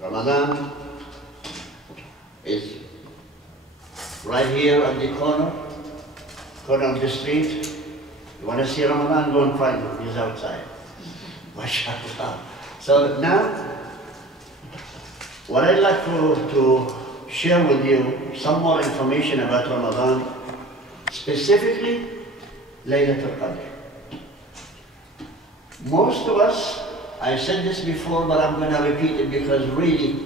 Ramadan is right here at the corner of the street. You want to see Ramadan, go and find him. He's outside. MashaAllah. So now, what I'd like to share with you some more information about Ramadan, specifically Laylatul Qadr. Most of us, I said this before, but I'm going to repeat it because really,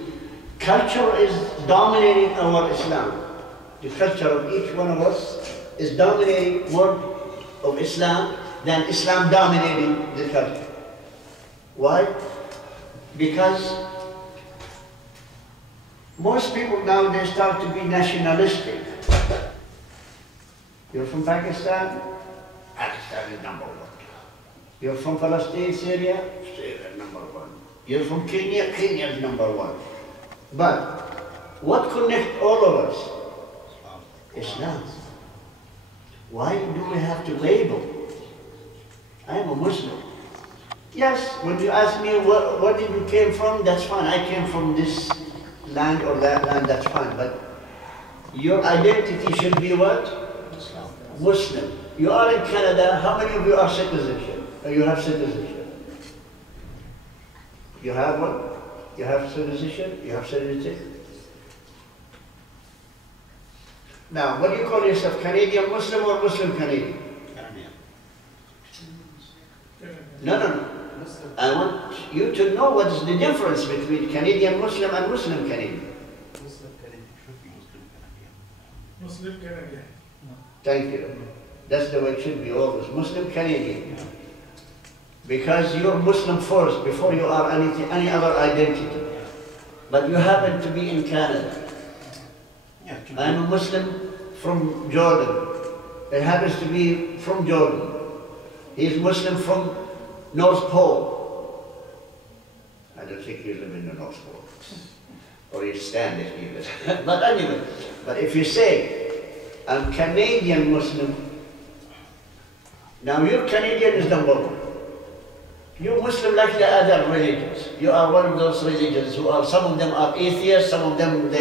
culture is dominating our Islam. The culture of each one of us is dominating more of Islam than Islam dominating the culture. Why? Because most people now, they start to be nationalistic. You're from Pakistan? Pakistan is number one. You're from Palestine, Syria? Syria is number one. You're from Kenya? Kenya is number one. But what connects all of us? Islam. Why do we have to label? I am a Muslim. Yes, when you ask me where did you came from, that's fine. I came from this land or that land, that's fine. But your identity should be what? Islam. Muslim. You are in Canada. How many of you are citizenship? You have citizenship. You have what? You have citizenship? You have citizenship? Now, what do you call yourself? Canadian Muslim or Muslim Canadian? Canadian. No. I want you to know what is the difference between Canadian Muslim and Muslim Canadian. Muslim Canadian should be Muslim Canadian. Muslim Canadian. Thank you. That's the way it should be always. Muslim Canadian. Because you're Muslim first before you are any other identity. But you happen to be in Canada. I'm a Muslim from Jordan. It happens to be from Jordan. He's Muslim from North Pole. I don't think you live in the North Pole. Or you stand if you live. But anyway, but if you say, I'm Canadian Muslim, now your Canadian is number one. You're Muslim like the other religions. You are one of those religions who are, some of them are atheists, some of them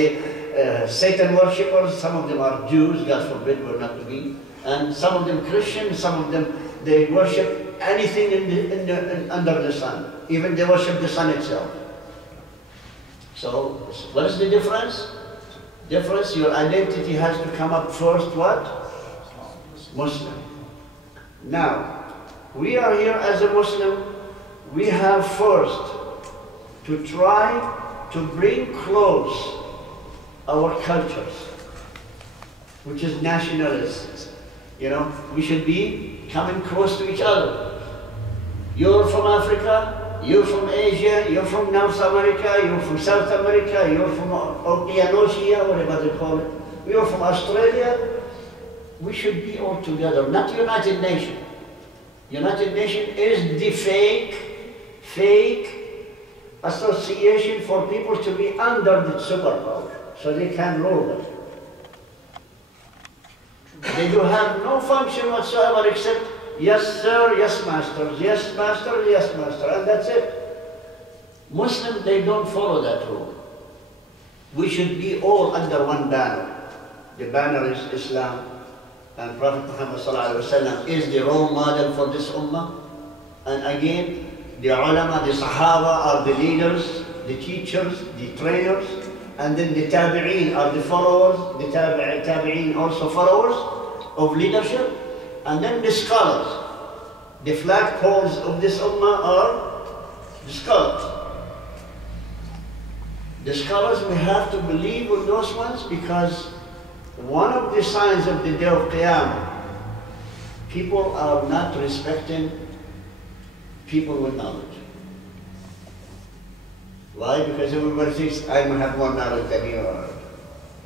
Satan worshippers, some of them are Jews, God forbid we're not to be, and some of them Christians, some of them they worship anything under the sun. Even they worship the sun itself. So what is the difference? Difference, your identity has to come up first, what? Muslim. Now, we are here as a Muslim. We have first to try to bring close our cultures, which is nationalists. You know, we should be coming close to each other. You're from Africa, you're from Asia, you're from North America, you're from South America, you're from Oceania, whatever they call it. You're from Australia. We should be all together, not United Nations. United Nations is the fake association for people to be under the superpower, so they can rule them. They do have no function whatsoever except, yes sir, yes master, yes master, yes master, and that's it. Muslims, they don't follow that rule. We should be all under one banner. The banner is Islam, and Prophet Muhammad ﷺ is the role model for this ummah. And again, the ulama, the sahaba are the leaders, the teachers, the trainers, and then the tabi'een are the followers, the tabi'een also followers of leadership, and then the scholars. The flagpoles of this ummah are the scholars. The scholars, we have to believe in those ones because one of the signs of the day of Qiyamah, people are not respecting people with knowledge. Why? Because everybody thinks, I have more knowledge than you are.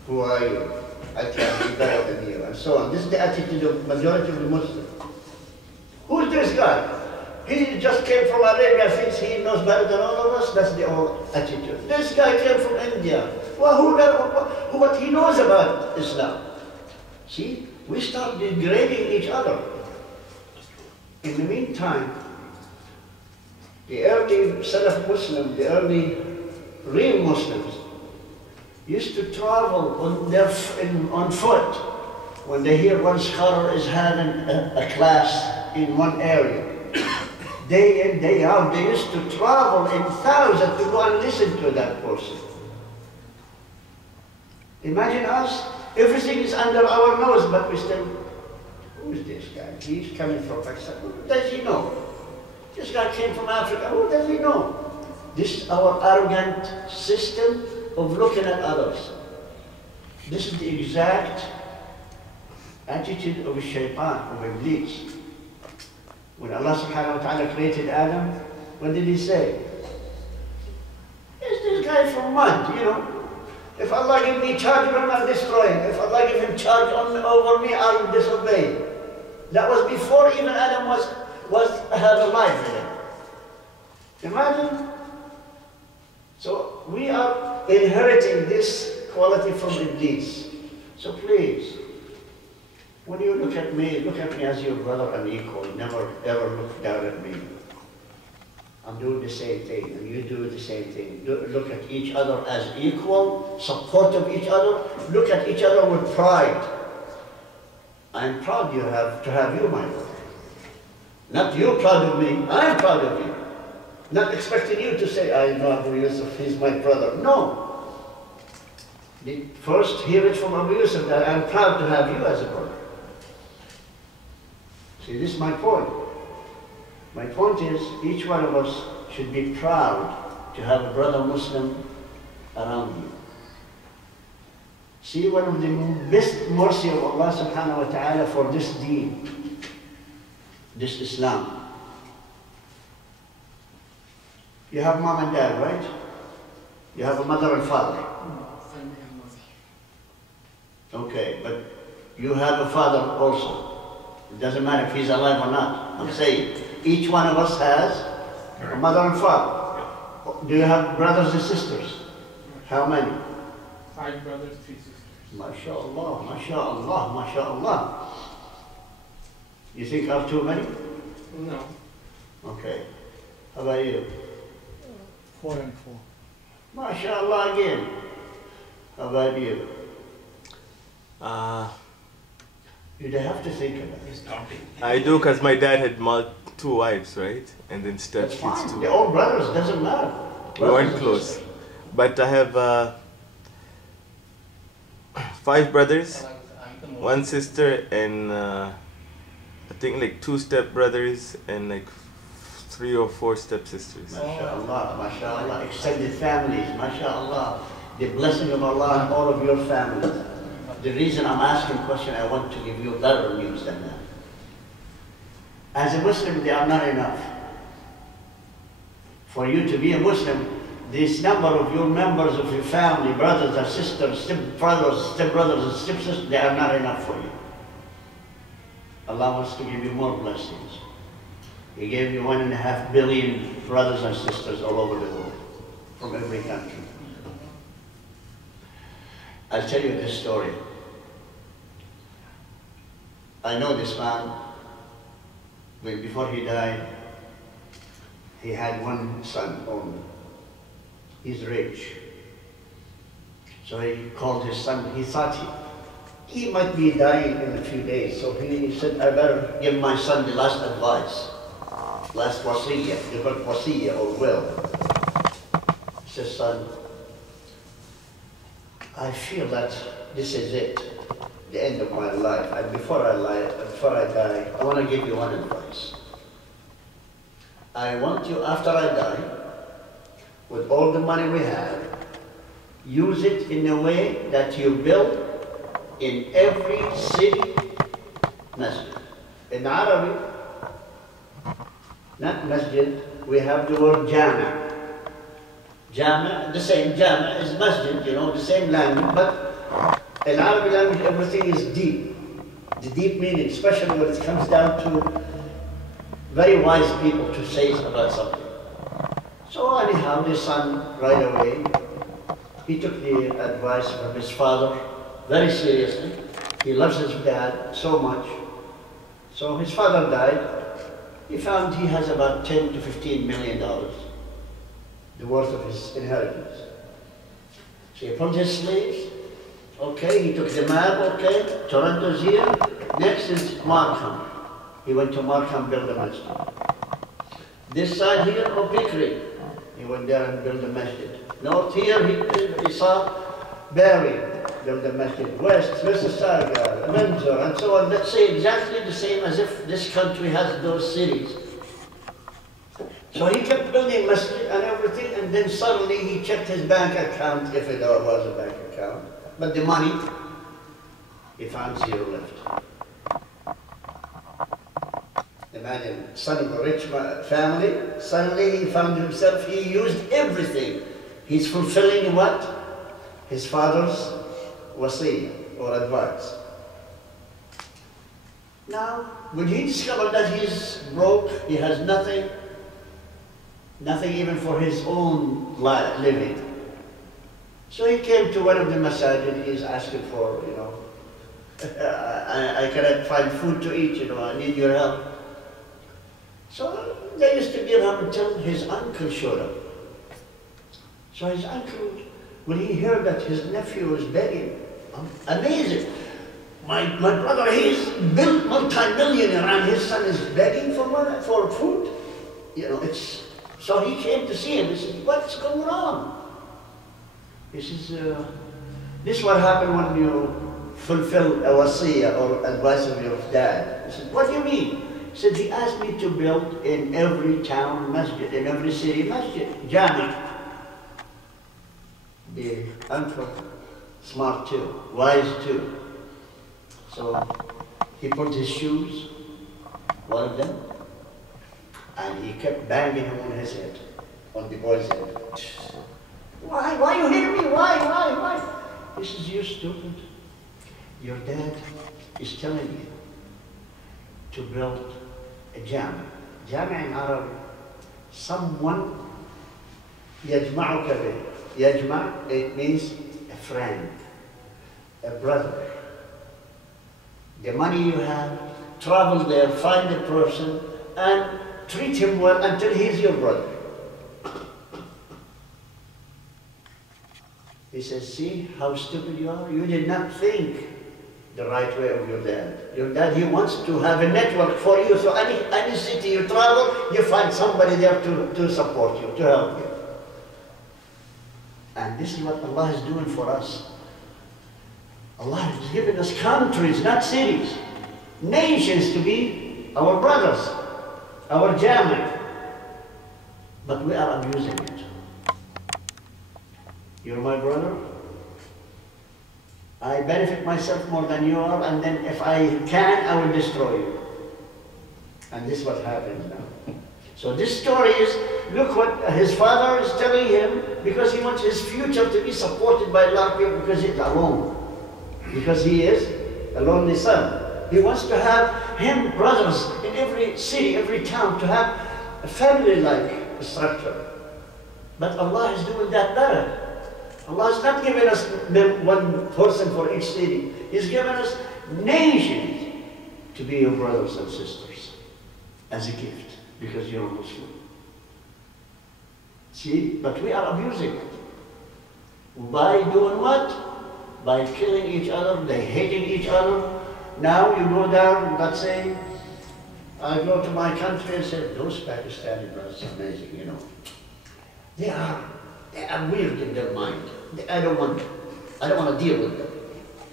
Who are you? I can be better than you, and so on. This is the attitude of the majority of the Muslims. Who is this guy? He just came from Arabia, thinks he knows better than all of us. That's the old attitude. This guy came from India. Well, what he knows about Islam? See, we start degrading each other. In the meantime, the early Salaf Muslim, the early real Muslims, used to travel on foot. When they hear one scholar is having a class in one area, day in, day out, they used to travel in thousands to go and listen to that person. Imagine us, everything is under our nose, but we still, who is this guy? He's coming from Pakistan. Who does he know? This guy came from Africa. Who does he know? This is our arrogant system of looking at others. This is the exact attitude of shaitan, of Iblis. When Allah subhanahu wa ta'ala created Adam, what did he say? Is this guy from mud, you know? If Allah give me charge over him, I'll destroy him. If Allah give him charge over me, I'll disobey. That was before even Adam had a life in him. Imagine. So we are inheriting this quality from Iblis. So please, when you look at me as your brother and equal. Never ever look down at me. I'm doing the same thing, and you do the same thing. Look at each other as equal, support of each other. Look at each other with pride. I'm proud to have you, my brother. Not you proud of me, I'm proud of you. Not expecting you to say, I know Abu Yusuf, he's my brother. No. First, hear it from Abu Yusuf that I'm proud to have you as a brother. See, this is my point. My point is, each one of us should be proud to have a brother Muslim around you. See, one of the best mercy of Allah subhanahu wa ta'ala for this deen, this Islam. You have mom and dad, right? You have a mother and father. Okay, but you have a father also. It doesn't matter if he's alive or not. I'm saying, each one of us has a mother and father. Do you have brothers and sisters? How many? 5 brothers, 3 sisters. MashaAllah, MashaAllah, MashaAllah. You think I have too many? No. Okay. How about you? 4 and 4. MashaAllah again. How about you? You'd have to think about it. I do, because my dad had 2 wives, right? And then That's stepkids fine. too. They're all brothers, doesn't matter. We weren't close. But I have 5 brothers, 1 sister, and I think like 2 stepbrothers and like 3 or 4 stepsisters. MashaAllah, MashaAllah. Extended families, MashaAllah. The blessing of Allah on all of your families. The reason I'm asking the question, I want to give you better news than that. As a Muslim, they are not enough. For you to be a Muslim, this number of your members of your family, brothers and sisters, stepbrothers and stepsisters, they are not enough for you. Allah wants to give you more blessings. He gave you 1.5 billion brothers and sisters all over the world, from every country. I'll tell you this story. I know this man, when before he died, he had 1 son only. He's rich. So he called his son. He thought he might be dying in a few days. So he said, I better give my son the last advice. Last wasiyah, they call it wasiyah or will. He says, son, I feel that this is it, the end of my life. And before I die, I want to give you one advice. I want you, after I die, with all the money we have, use it in a way that you build in every city masjid. In Arabic, not masjid, we have the word jami'. Jami', the same jami' is masjid, you know, the same language, but in Arabic language everything is deep. The deep meaning, especially when it comes down to very wise people to say about something. So anyhow, the son right away, he took the advice from his father very seriously. He loves his dad so much. So his father died. He found he has about $10 to $15 million, the worth of his inheritance. So he put his slaves, okay, he took the map, okay, Toronto's here, next is Markham. He went to Markham, built a masjid. This side here, Pickering, he went there and built a masjid. North here, he saw Barry, built a masjid. West, Mississauga, Windsor, and so on. Let's say exactly the same as if this country has those cities. So he kept building masjid and everything, and then suddenly he checked his bank account, if it was a bank account. But the money, he found zero left. Imagine, son of a rich family, suddenly he found himself, he used everything. He's fulfilling what? His father's wasiyah, or advice. Now, when he discovered that he's broke, he has nothing, nothing even for his own living. So he came to one of the masajid, he's asking for, you know, I cannot find food to eat, you know, I need your help. So they used to give him until his uncle showed up. So his uncle, when he heard that his nephew was begging, amazing. My brother, he's built multi-millionaire and his son is begging for money, for food. You know, it's, so he came to see him. He said, what's going on? He says, this is what happened when you fulfill a wasiyah or advice of your dad. He said, what do you mean? He said, he asked me to build in every town masjid, in every city masjid, jami. The uncle, smart too, wise too. So he put his shoes, one of them, and he kept banging him on his head, on the boy's head. Why you hit me? Why? He says, you stupid. Your dad is telling you to build a jami. Jami in Arabic, someone يجمعك به. Yajma, it means a friend, a brother. The money you have, travel there, find a person, and treat him well until he's your brother. He says, see how stupid you are? You did not think the right way of your dad. Your dad, he wants to have a network for you, so any city you travel, you find somebody there to support you, to help you. And this is what Allah is doing for us. Allah has given us countries, not cities, nations to be our brothers, our jami. But we are abusing it. You're my brother. I benefit myself more than you are, and then if I can, I will destroy you. And this is what happens now. So this story is, look what his father is telling him, because he wants his future to be supported by a lot of people, because he's alone. Because he is a lonely son. He wants to have him brothers in every city, every town, to have a family-like structure. But Allah is doing that better. Allah has not given us one person for each city. He's given us nations to be your brothers and sisters as a gift, because you're a Muslim. See, but we are abusing it. By doing what? By killing each other, by hating each other. Now you go down, let's say, I go to my country and say, those Pakistani brothers are amazing, you know. They are weird in their mind. I don't want to deal with them.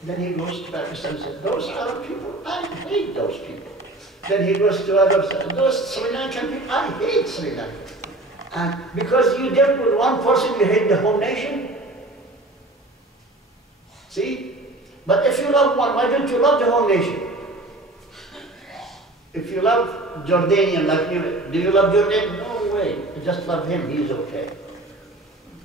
Then he goes to Pakistan and says, those Arab people, I hate those people. Then he goes to others, those Sri Lankan people, I hate Sri Lanka. And because you dealt with one person, you hate the whole nation. See? But if you love one, why don't you love the whole nation? If you love Jordanian like you, do you love Jordan? No way. You just love him, he's okay.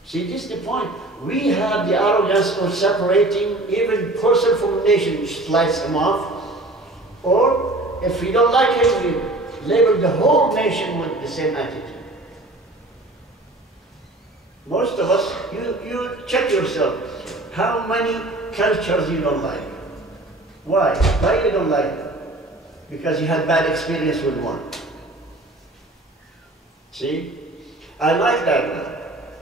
See, this is the point. We have the arrogance of separating even person from nation, slice him off. Or if we don't like him, we label the whole nation with the same attitude. Most of us, you check yourself. How many cultures you don't like? Why? Why you don't like them? Because you had bad experience with one. See? I like that one.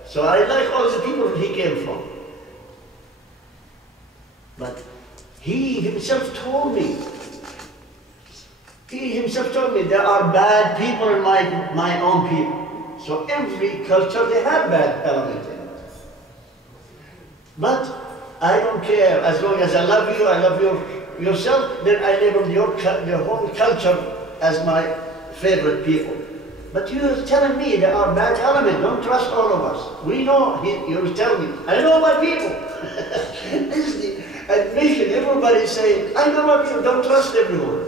So I like all the people he came from. He himself told me. He himself told me there are bad people in my own people. So every culture, they have bad elements in it. But I don't care. As long as I love you, I love yourself, then I label your whole culture as my favorite people. But you're telling me there are bad elements. Don't trust all of us. We know, you're telling me, I know my people. This is the admission. Everybody's saying, I know my people. Don't trust everyone.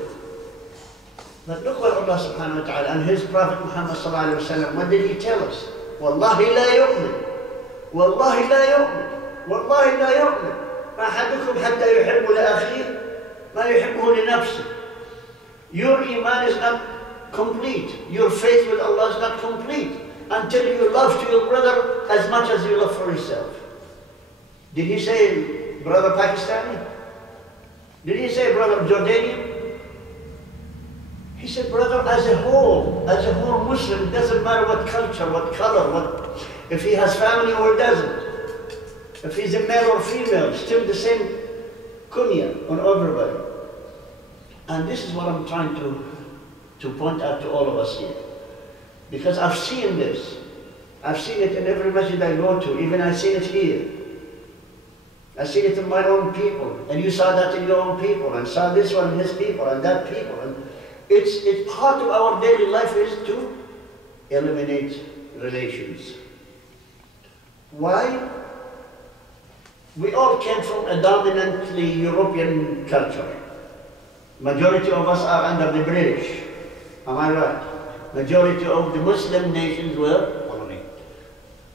But look what Allah subhanahu wa ta'ala and His Prophet Muhammad sallallahu alayhi wa sallam, what did He tell us? Wallahi la yu'min. Wallahi la yu'min. Wallahi la yu'min. أحدكم حتى يحب لأخيه ما يحبه لنفسه. Your iman is not complete. Your faith with Allah is not complete until you love to your brother as much as you love for yourself. Did He say brother Pakistani? Did He say brother Jordanian? He said, brother, as a whole Muslim, it doesn't matter what culture, what color, if he has family or doesn't. If he's a male or female, still the same kunya on everybody. And this is what I'm trying to point out to all of us here. Because I've seen this. I've seen it in every masjid I go to, even I've seen it here. I've seen it in my own people, and you saw that in your own people, and saw this one in his people, and that people. And it's part of our daily life is to eliminate relations. Why? We all came from a dominantly European culture. Majority of us are under the British. Am I right? Majority of the Muslim nations were Colony.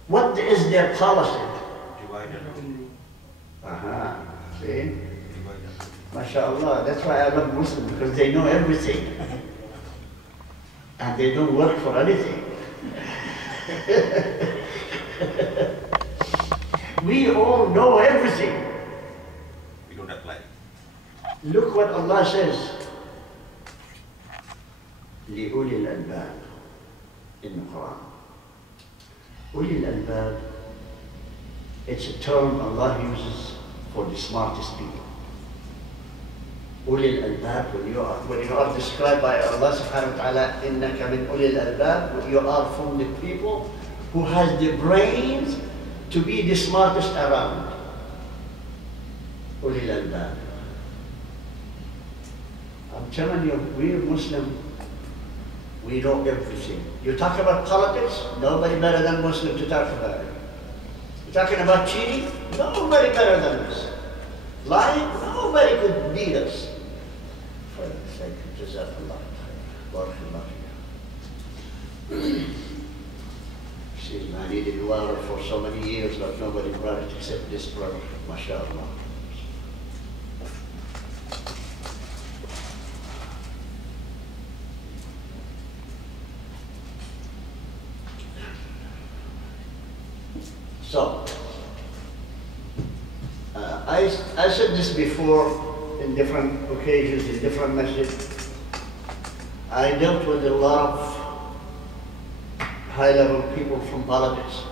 What is their policy? Divided. Aha, see? Divided. MashaAllah, that's why I love Muslims, because they know everything. And they don't work for anything. We all know everything. We don't apply. Look what Allah says. لِأُولِي الْأَلْبَابِ in the Quran. Uli al-Albab, it's a term Allah uses for the smartest people. Uli al-Albab, when you are described by Allah subhanahu wa ta'ala, إِنَّكَ مِنْ أُولِي الْأَلْبَابِ, you are from the people who has the brains to be the smartest around. Uli al-Albab. I'm telling you, we're Muslim. We know everything. You talk about politics, nobody better than Muslim to talk about it. You're talking about cheating, nobody better than us. Lying, nobody could beat us. For the sake of Jazakallah, Barakallah. See, I needed water for so many years, but nobody brought it except this brother, mashallah. So, I said this before in different occasions, in different messages. I dealt with a lot of high-level people from politics,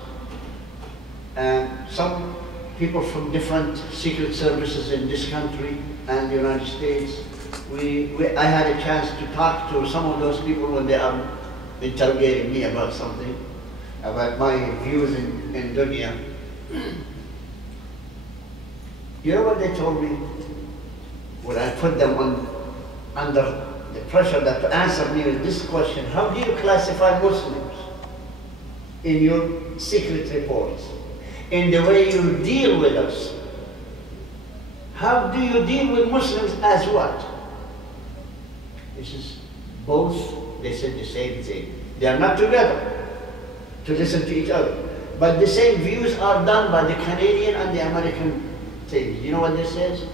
and some people from different secret services in this country and the United States. I had a chance to talk to some of those people when they are interrogating me about something, about my views in dunya. You know what they told me? When I put them under the pressure that to answer me with this question, how do you classify Muslims in your secret reports? In the way you deal with us? How do you deal with Muslims as what? This is both, they said the same thing. They are not together to listen to each other. But the same views are done by the Canadian and the American things. You know what this says?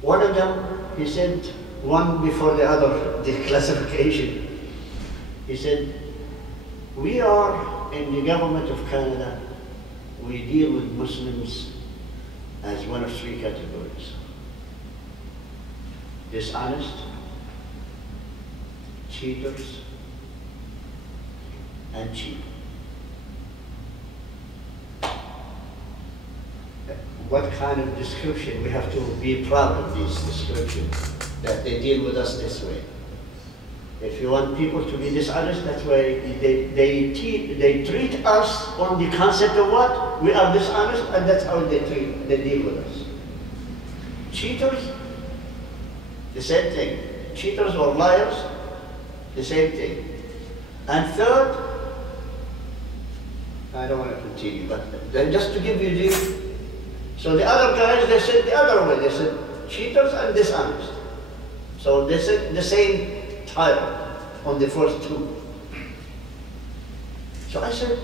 One of them, he said, one before the other, the classification. He said, we are in the government of Canada, we deal with Muslims as one of three categories. Dishonest, cheaters, and cheap. what kind of description. We have to be proud of these descriptions, that they deal with us this way. If you want people to be dishonest, that's why they treat us on the concept of what? We are dishonest, and that's how they deal with us. Cheaters, the same thing. Cheaters or liars, the same thing. And third, I don't want to continue, but just to give you the... So the other guys, they said the other way. They said cheaters and dishonest. So they said the same title on the first two. So I said,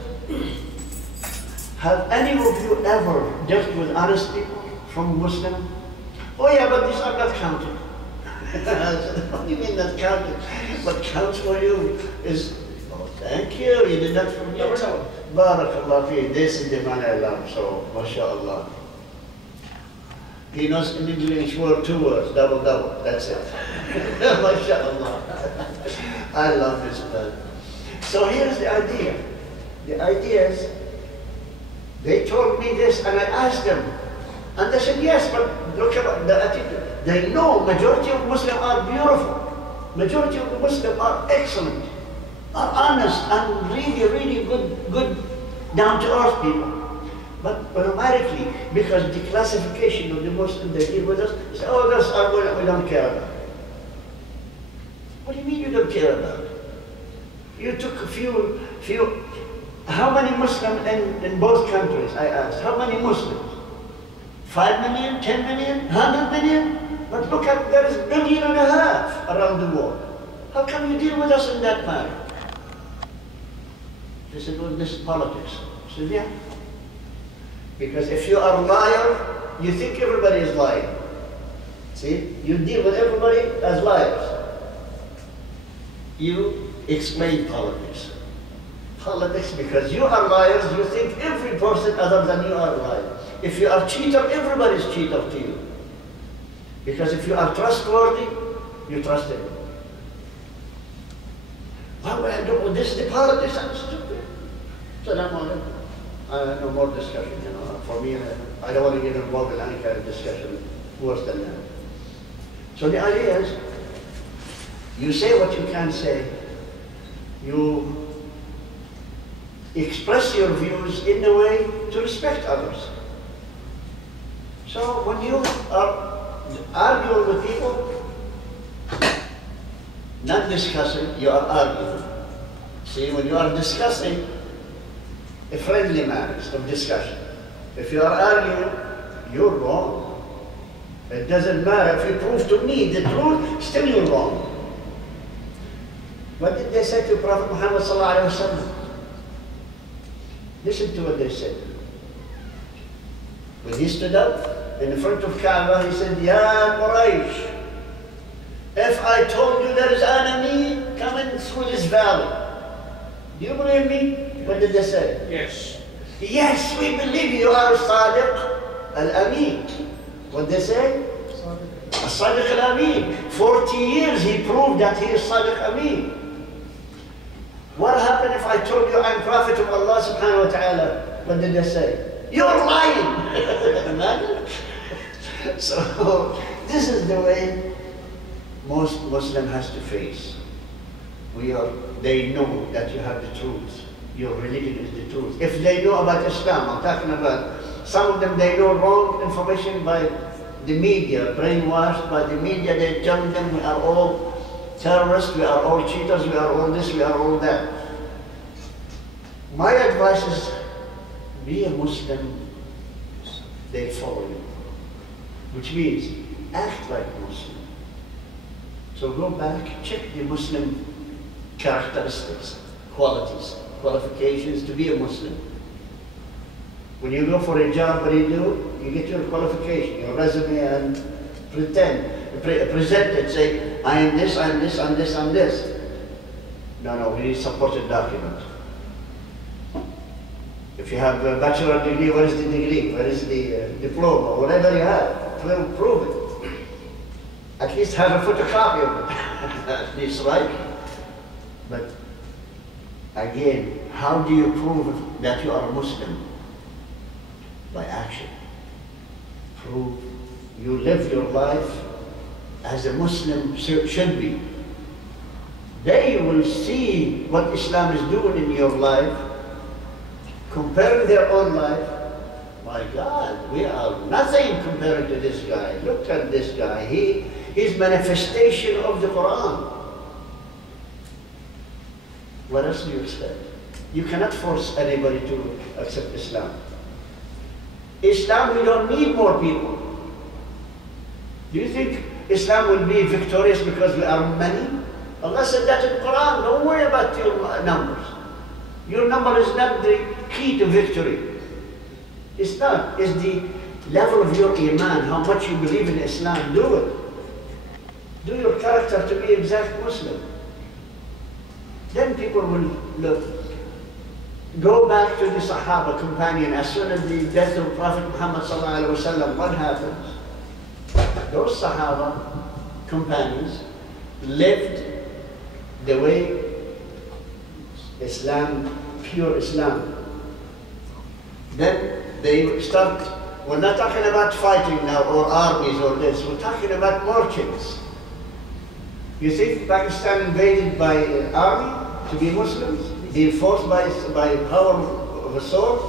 have any of you ever dealt with honest people from Muslim? Oh yeah, but these are not counted. I said, what do you mean not counted? What counts for you is, oh thank you, you did not forget. Barakallah fi, this is the man I love, so mashallah. He knows in English word 2 words, double, that's it. MashaAllah. I love this man. So here's the idea. The idea is, they told me this and I asked them. And they said, yes, but look at the attitude. They know majority of Muslims are beautiful. Majority of the Muslims are excellent, are honest and really, really good down-to-earth people. But automatically, because the classification of the Muslim they deal with us, they say, oh, that's we don't care about. What do you mean you don't care about? You took a few, how many Muslims in both countries, I asked, how many Muslims? 5 million, 10 million, 100 million? But look at, there is 1.5 billion around the world. How come you deal with us in that manner? They said, well, this is politics. I said, yeah. Because if you are a liar, you think everybody is lying. See, you deal with everybody as liars. You explain politics. Politics, because you are liars, you think every person other than you are a liar. If you are a cheater, everybody is a cheater to you. Because if you are trustworthy, you trust everybody. Well, this is the politics, I'm stupid. So no more discussion, you know. For me, I don't want to get involved in any kind of discussion worse than that. So the idea is, you say what you can say. You express your views in a way to respect others. So when you are arguing with people, not discussing, you are arguing. See, when you are discussing, a friendly manner of discussion. If you are arguing, you're wrong. It doesn't matter if you prove to me the truth, still you're wrong. What did they say to Prophet Muhammad sallallahu alaihi wasallam? Listen to what they said. When he stood up in front of Kaaba, he said, Ya Quraysh, if I told you there is enemy coming through this valley, do you believe me? What did they say? Yes. Yes, we believe you are Sadiq al-Amin. What did they say? Sadiq al-Amin. 40 years he proved that he is Sadiq al-Amin. What happened if I told you I'm Prophet of Allah subhanahu wa ta'ala? What did they say? You're lying. Imagine. So this is the way most Muslim has to face. They know that you have the truth. Your religion is the truth. If they know about Islam, I'm talking about, some of them, they know wrong information by the media, brainwashed by the media. They tell them we are all terrorists, we are all cheaters, we are all this, we are all that. My advice is, be a Muslim, they follow you. Which means, act like a Muslim. So go back, check the Muslim characteristics, qualities, qualifications to be a Muslim. When you go for a job, what do? You get your qualification, your resume, and present it, say, I am this, I am this, I am this, I am this. No, we need supported document. If you have a bachelor degree, where is the degree? Where is the diploma? Whatever you have, prove it. At least have a photocopy of it. At least, right? But again, how do you prove that you are a Muslim? By action. prove you live your life as a Muslim should be. They will see what Islam is doing in your life, comparing their own life. My God, we are nothing compared to this guy. Look at this guy. He's manifestation of the Quran. What else do you expect? You cannot force anybody to accept Islam. Islam, we don't need more people. Do you think Islam will be victorious because we are many? Allah said that in the Quran. Don't worry about your numbers. Your number is not the key to victory. It's not. It's the level of your iman, how much you believe in Islam. Do it. Do your character to be exact Muslim. Then people will look. Go back to the Sahaba companion. As soon as the death of Prophet Muhammad sallallahu alaihi wasallam, what happens? Those Sahaba companions lived the way Islam, pure Islam. Then they start, we're not talking about fighting now or armies or this, we're talking about merchants. You think Pakistan invaded by army to be Muslims? Being forced by power of a sword?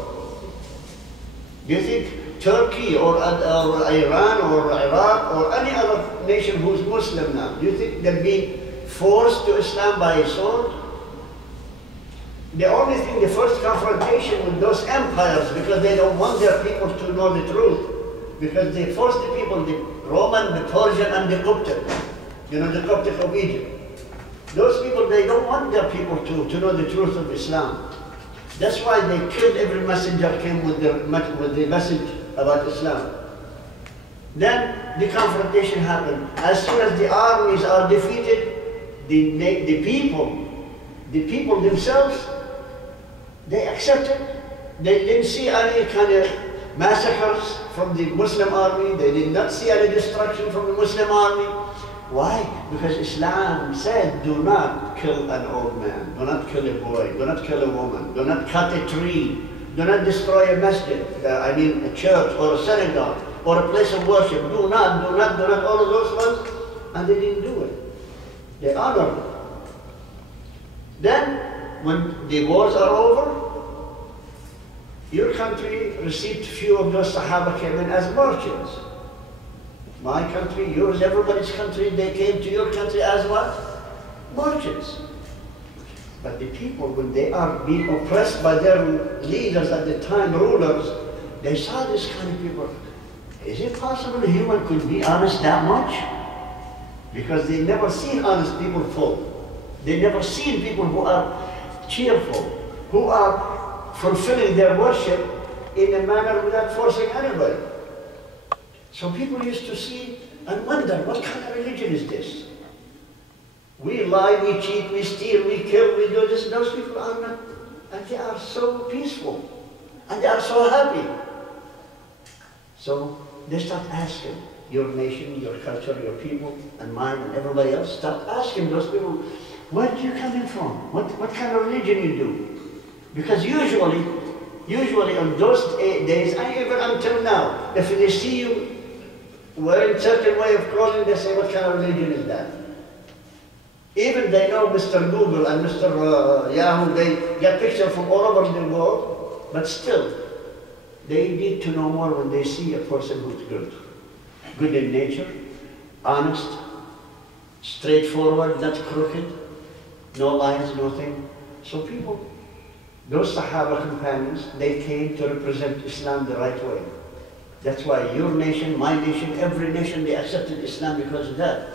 Do you think Turkey or Iran or Iraq or any other nation who's Muslim now, do you think they're being forced to Islam by a sword? The only thing, the first confrontation with those empires, because they don't want their people to know the truth, because they forced the people, the Roman, the Persian, and the Coptic, you know, the Coptic of Egypt. Those people, they don't want their people to know the truth of Islam. That's why they killed every messenger came with the message about Islam. Then the confrontation happened. As soon as the armies are defeated, the people themselves, they accepted. They didn't see any kind of massacres from the Muslim army. They did not see any destruction from the Muslim army. Why? Because Islam said, do not kill an old man, do not kill a boy, do not kill a woman, do not cut a tree, do not destroy a masjid, a church or a synagogue or a place of worship. Do not, all of those ones. And they didn't do it. They honored it. Then, when the wars are over, your country received few of those Sahaba came in as merchants. My country, yours, everybody's country, they came to your country as what? Merchants. But the people, when they are being oppressed by their leaders at the time, rulers, they saw this kind of people. Is it possible a human could be honest that much? Because they never seen honest people fall. They never seen people who are cheerful, who are fulfilling their worship in a manner without forcing anybody. So people used to see and wonder, what kind of religion is this? We lie, we cheat, we steal, we kill, we do this. Those people are not, and they are so peaceful, and they are so happy. So they start asking, your nation, your culture, your people, and mine, and everybody else, start asking those people, where do you come in from? What kind of religion you do? Because usually on those days, and even until now, if they see you wearing a certain way of clothing, they say, what kind of religion is that? Even they know Mr. Google and Mr. Yahoo, they get pictures from all over the world, but still, they need to know more when they see a person who's good. Good in nature, honest, straightforward, not crooked, no lies, nothing. So people, those Sahaba companions, they came to represent Islam the right way. That's why your nation, my nation, every nation, they accepted Islam because of that.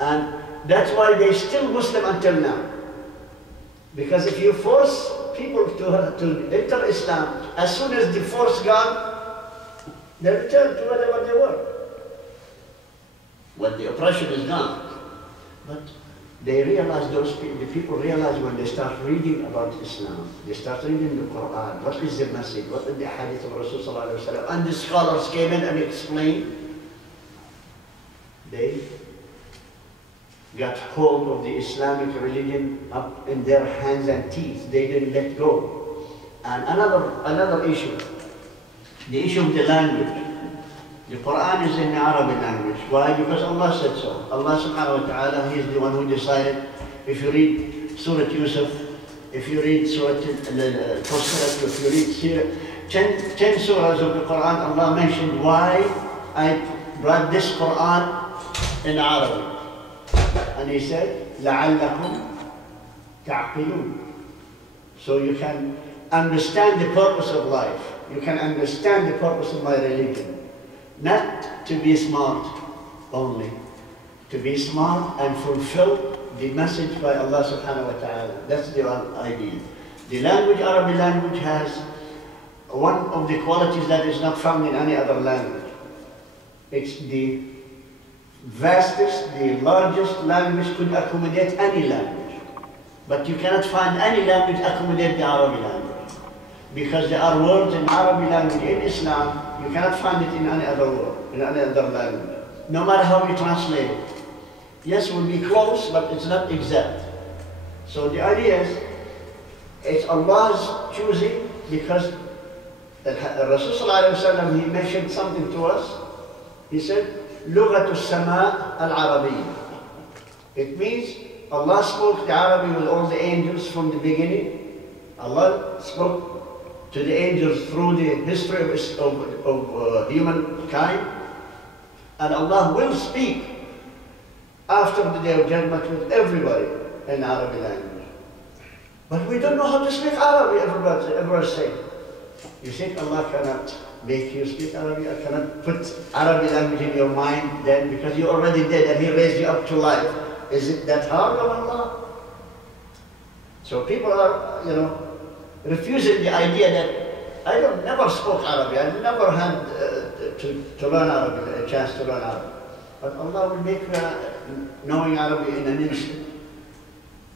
And that's why they're still Muslim until now. Because if you force people to enter Islam, as soon as the force gone, they return to whatever they were. When the oppression is gone. But they realize, the people realize when they start reading about Islam, they start reading the Quran, what is the message, what is the hadith of Rasulullah, and the scholars came in and explained. They got hold of the Islamic religion up in their hands and teeth. They didn't let go. And another issue, the issue of the language. The Quran is in the Arabic language. Why? Because Allah said so. Allah subhanahu wa ta'ala, He is the one who decided. If you read Surah Yusuf, if you read Surah Fussilat, if you read 10 surahs of the Quran, Allah mentioned why I brought this Quran in Arabic. And He said, لَعَلَّكُمْ تَعْقِلُونَ. So you can understand the purpose of life. You can understand the purpose of my religion. Not to be smart only. To be smart and fulfill the message by Allah subhanahu wa ta'ala. That's the idea. The language, Arabic language, has one of the qualities that is not found in any other language. It's the vastest, the largest language could accommodate any language. But you cannot find any language accommodate the Arabic language. Because there are words in Arabic language in Islam, you cannot find it in any other word, in any other language. No matter how you translate it. Yes, it will be close, but it's not exact. So the idea is, it's Allah's choosing, because Rasul sallallahu alayhi wa sallam, he mentioned something to us. He said, لغة السماء العربية. It means Allah spoke the Arabic with all the angels from the beginning. Allah spoke to the angels through the history of humankind. And Allah will speak after the Day of Judgment with everybody in Arabic language. But we don't know how to speak Arabic, everybody say. You think Allah cannot make you speak Arabic? I cannot put Arabic language in your mind then, because you already did and He raised you up to life. Is it that hard on Allah? So people are, refusing the idea that I never spoke Arabic. I never had to learn Arabic, a chance to learn Arabic. But Allah will make knowing Arabic in an instant.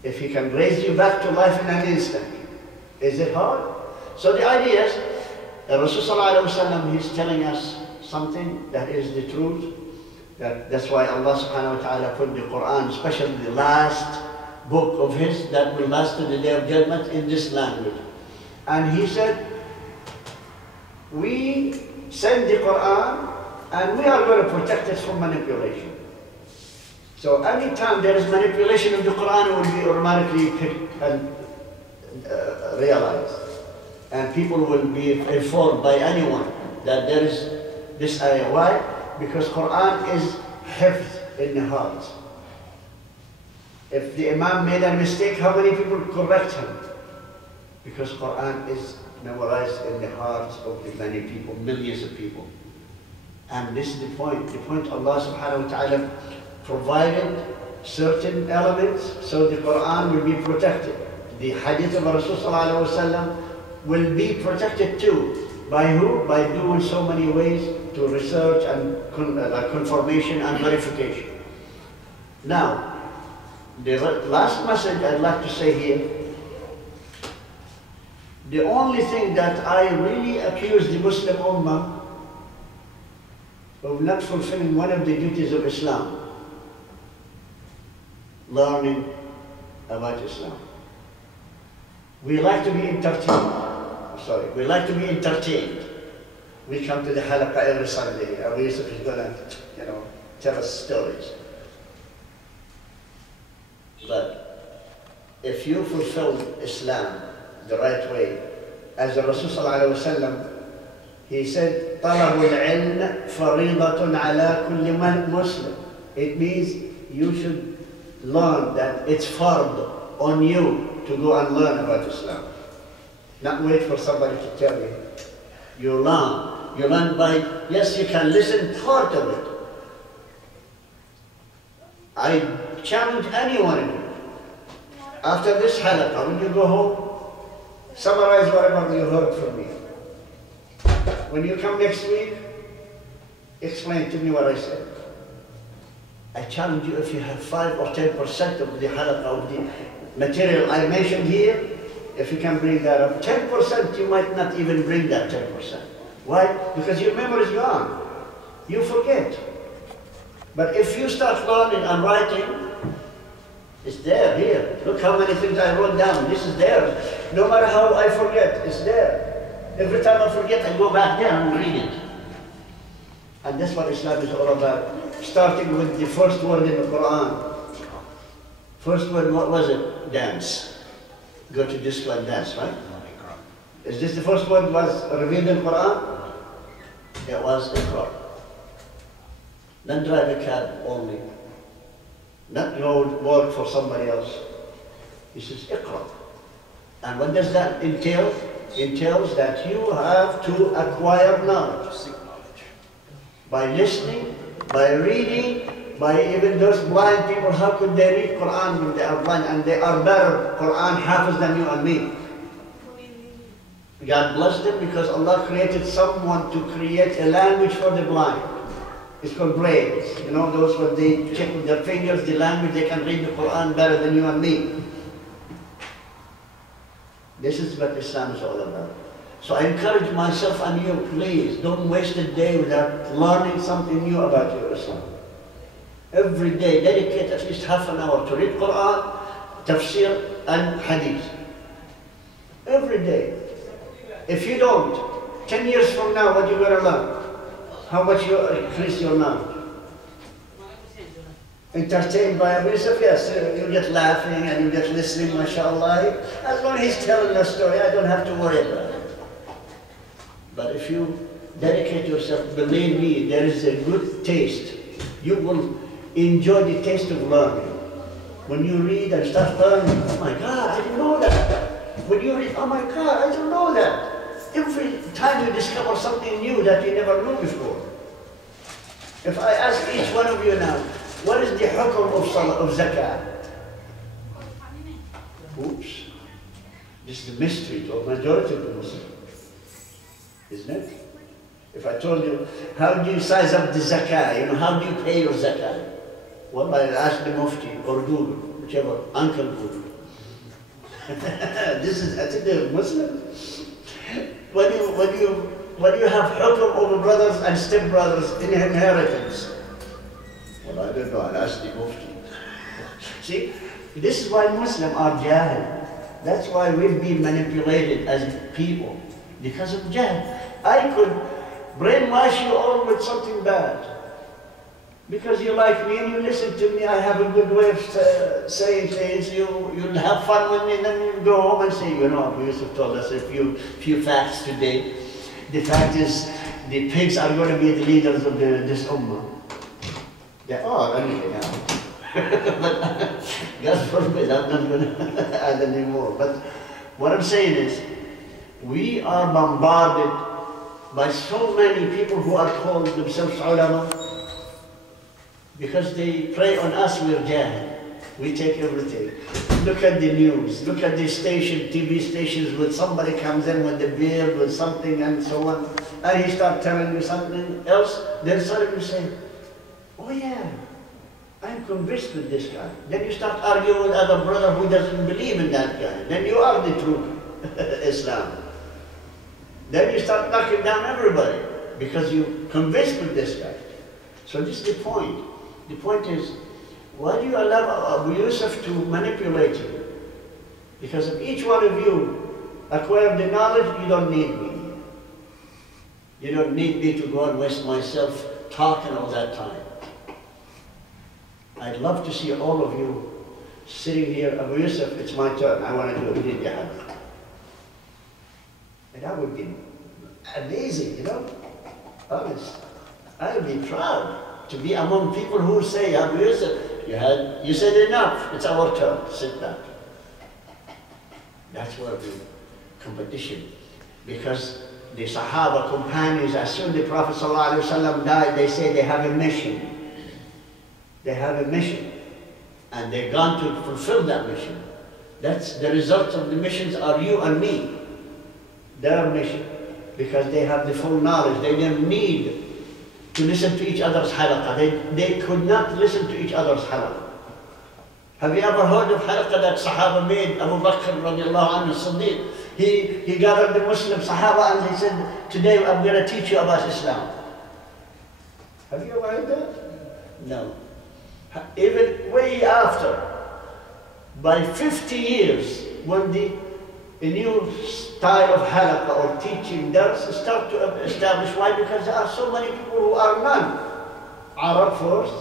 If He can raise you back to life in an instant. Is it hard? So the idea is, Rasulullah he's telling us something that is the truth. That's why Allah subhanahu wa ta'ala put the Quran, especially the last book of His that will last to the Day of Judgment, in this language. And He said, we send the Quran and we are going to protect it from manipulation. So anytime there is manipulation of the Quran, it will be automatically picked and realized. And people will be informed by anyone that there is this ayah. Why? Because Quran is hifz in the heart. If the Imam made a mistake, how many people correct him? Because Quran is memorized in the hearts of the many people, millions of people. And this is the point. The point Allah subhanahu wa ta'ala provided certain elements so the Quran will be protected. The hadith of Rasul sallallahu alaihi wasallam will be protected too. By who? By doing so many ways to research and confirmation and verification. Now, the last message I'd like to say here, the only thing that I really accuse the Muslim Ummah of not fulfilling one of the duties of Islam, learning about Islam. We like to be entertained. We like to be entertained. We come to the Halaka every Sunday. Abu Yusuf is going to, tell us stories. But if you fulfill Islam the right way, as the Rasul sallallahu alaihi wasallam, he said, طلب العلم فريضة على كل Muslim. It means you should learn that it's fard on you to go and learn about Islam. Not wait for somebody to tell you. You learn. You learn by, yes, you can listen part of it. I challenge anyone in you. After this halaqah, when you go home, summarize whatever you heard from me. When you come next week, explain to me what I said. I challenge you, if you have 5 or 10% of the halaqah, of the material I mentioned here, if you can bring that up. 10%, you might not even bring that 10%. Why? Because your memory is gone. You forget. But if you start learning and writing, it's there, here. Look how many things I wrote down. This is there. No matter how I forget, it's there. Every time I forget, I go back there and read it. And that's what Islam is all about. Starting with the first word in the Quran. First word, what was it? Dance. Go to disco and dance, right? Is this the first word was revealed in the Quran? It was Iqra. Not drive a cab only. Not go work for somebody else. He says Iqra. And what does that entail? Entails that you have to acquire knowledge. By listening, by reading, by even those blind people, how could they read Quran when they are blind and they are better Quran hafiz than you and me? God bless them because Allah created someone to create a language for the blind. It's called brains. You know, those when they check with their fingers the language, they can read the Quran better than you and me. This is what Islam is all about. So I encourage myself and you, please, don't waste a day without learning something new about your Islam. Every day, dedicate at least half an hour to read Quran, tafsir and hadith. Every day. If you don't, 10 years from now, what are you going to learn? How much you increase your knowledge? Entertained by Abu Yusuf, yes, you get laughing and you get listening, mashallah. As long as he's telling a story, I don't have to worry about it. But if you dedicate yourself, believe me, there is a good taste. You will enjoy the taste of learning. When you read and start learning, oh my God, I didn't know that. When you read, oh my God, I didn't know that. Every time you discover something new that you never knew before. If I ask each one of you now, what is the hukum of salah, of zakah? Oops. This is the mystery to a majority of the Muslims. Isn't it? If I told you, how do you size up the zakah? You know, how do you pay your zakah? Well, I ask the mufti or Google, whichever, Uncle Google. This is, I think they're Muslims. When you have hukum over brothers and stepbrothers in inheritance, well, I don't know, I'll ask the mufti. See, this is why Muslims are jahil. That's why we've been manipulated as people, because of jahil. I could brainwash you all with something bad. Because you like me and you listen to me, I have a good way of saying things, you'll have fun with me, and then you go home and say, you know, Abu Yusuf told us a few facts today. The fact is, the pigs are going to be the leaders of this ummah. They are, anyway, now. But God forbid, I'm not going to add any more. But what I'm saying is, we are bombarded by so many people who are called themselves ulama, because they prey on us, we're jahil. We take everything. Look at the news, look at the TV stations when somebody comes in with a beard, with something and so on, and he starts telling you something else, then suddenly you say, oh yeah, I'm convinced with this guy. Then you start arguing with other brother who doesn't believe in that guy. Then you are the true Islam. Then you start knocking down everybody because you're convinced with this guy. So this is the point. The point is, why do you allow Abu Yusuf to manipulate you? Because if each one of you acquire the knowledge, you don't need me. You don't need me to go and waste myself talking all that time. I'd love to see all of you sitting here. Abu Yusuf, it's my turn. I want to do a video. And that would be amazing, you know? Honest. I would be proud to be among people who say, Abu Yusuf, you said enough, it's our turn, sit back. That's where the competition, because the Sahaba companions, as soon as the Prophet ﷺ died, they say they have a mission. They have a mission, and they're gone to fulfill that mission. That's the results of the missions are you and me. Their mission, because they have the full knowledge. They didn't need to listen to each other's halaqah. They could not listen to each other's halaqah. Have you ever heard of halaqah that Sahaba made? Abu Bakr radiallahu anhu, Siddiq. He gathered the Muslim Sahaba and he said, today I'm going to teach you about Islam. Have you ever heard that? No. Even way after, by 50 years, when the a new style of halaka or teaching dars start to establish. Why? Because there are so many people who are non-Arab first.